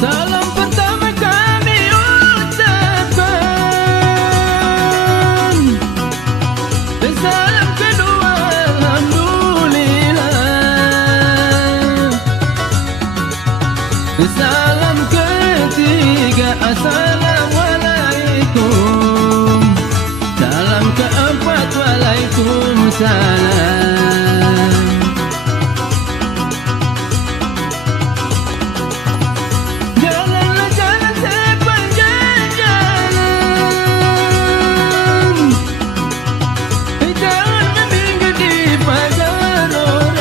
Salam pertama kami ucapkan, dan salam kedua alhamdulillah, salam ketiga assalamualaikum, salam keempat waalaikumsalam. Jalanlah jalan sepanjang jalan, jangan meminggi di pagar orang.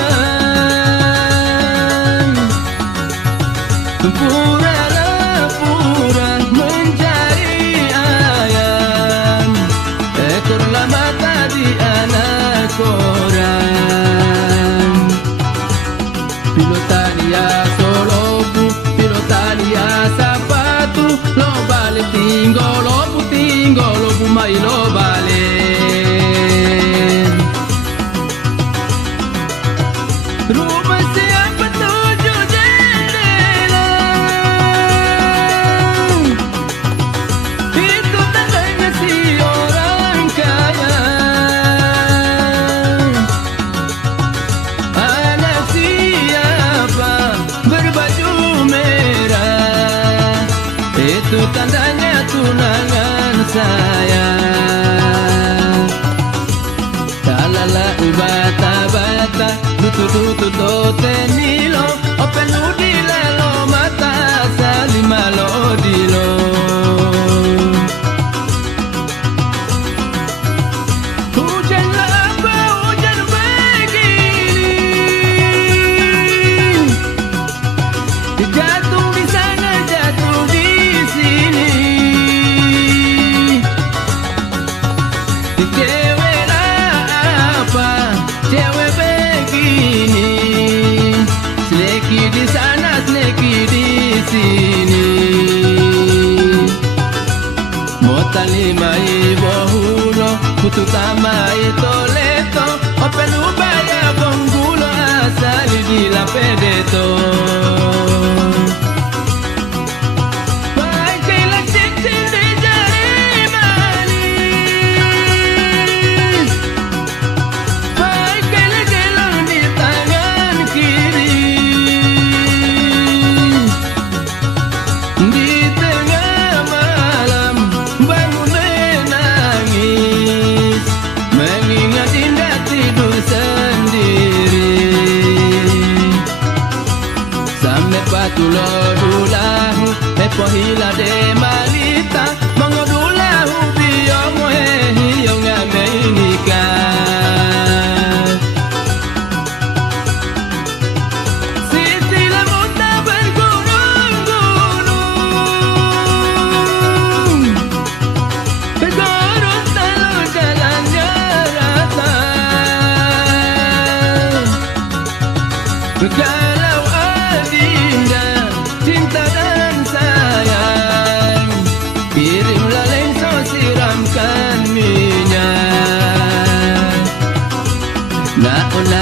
Pura-pura mencari ayam, ekorlah mata di anak koran. Pilotaria solobu, pilotaria sapatu, lo bale tinggo lobu mai lo bale. Rumah siapa tujuh jendela, itu tandanya si orang kaya. Anak siapa berbaju merah, itu tandanya tunangan saya. Talala ubata-bata, dutu-dutu totenilo, open udila lo mata salima lo dilo. Hujanlah apa hujan begini, jatuh di sana jatuh di sini. Cewek apa cewek begini, seleki di sana seleki di sini. Mota limai bohulo, putu tamai toleto, open ubaya bonggulo asali di la pedeto. Pakailah cincin di jari manis, pakailah gelang di tangan kiri. Di tengah malam bangun menangis, mengingat indah tidur sendiri. Sampai patulo dulahu, pohila de malita, mengodulahu biyo mohehi yo ngame nikah. Sitilah muta bergunung-gunung, Gorontalo jalannya rata. Kalau adinda cinta dan sayang, kirimlah lenso siramkan minyak. Na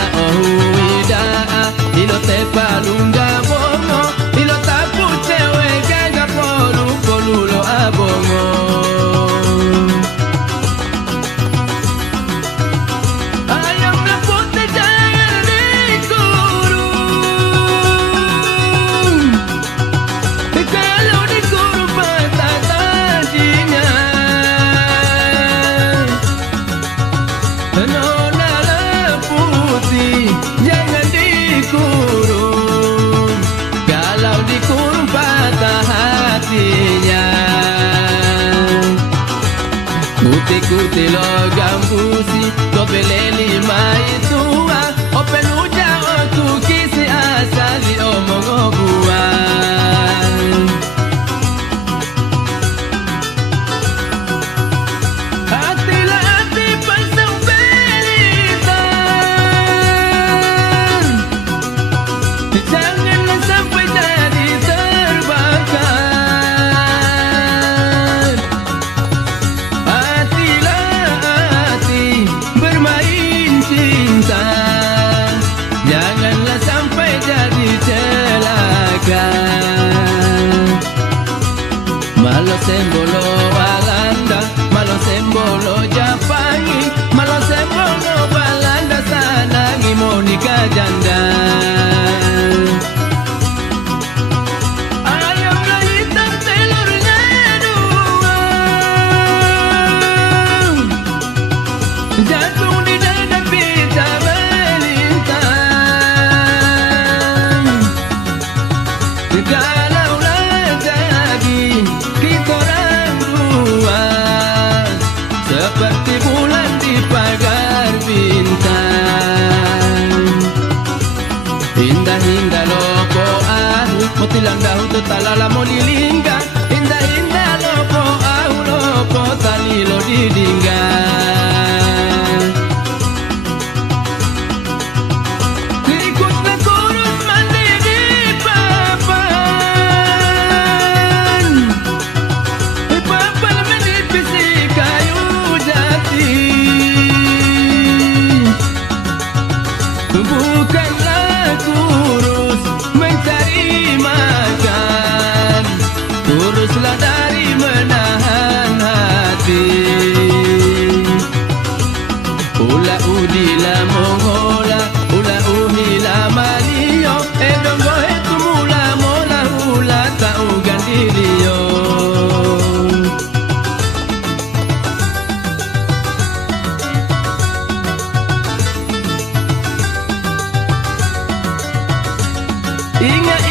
huidaa, ilo te palunga bongo, ilo tapu cewe gaga polu lo abongo. Ayam lepute jangan dikurung, kalau dikurung patah tajinya. Nona leputih jangan dikurung, kalau dikurung patah hatinya. Kuti-kuti logam busi, kopeleli mai tua, open uja otu kisi asali omong obuan. Hatilah hati pasang pelitan, janganlah sampai jadi terbakar. Hatilah hati bermain cinta, kalaulah jadi kita orang dua seperti bulan di pagar bintang. Indah-indah lopo ahu motilang dahu tu talala mo lilingga. Indah-indah lopo ahu lopo talilo didingga. Ikutlah kurus mandi di papan. Papan menipis kayu jati. Bukanlah kurus mencari makan, kuruslah dari menahan hati. Ula udila mongola, ula uhila malio, edongo etu mula mola ula tau gandilio. Ingat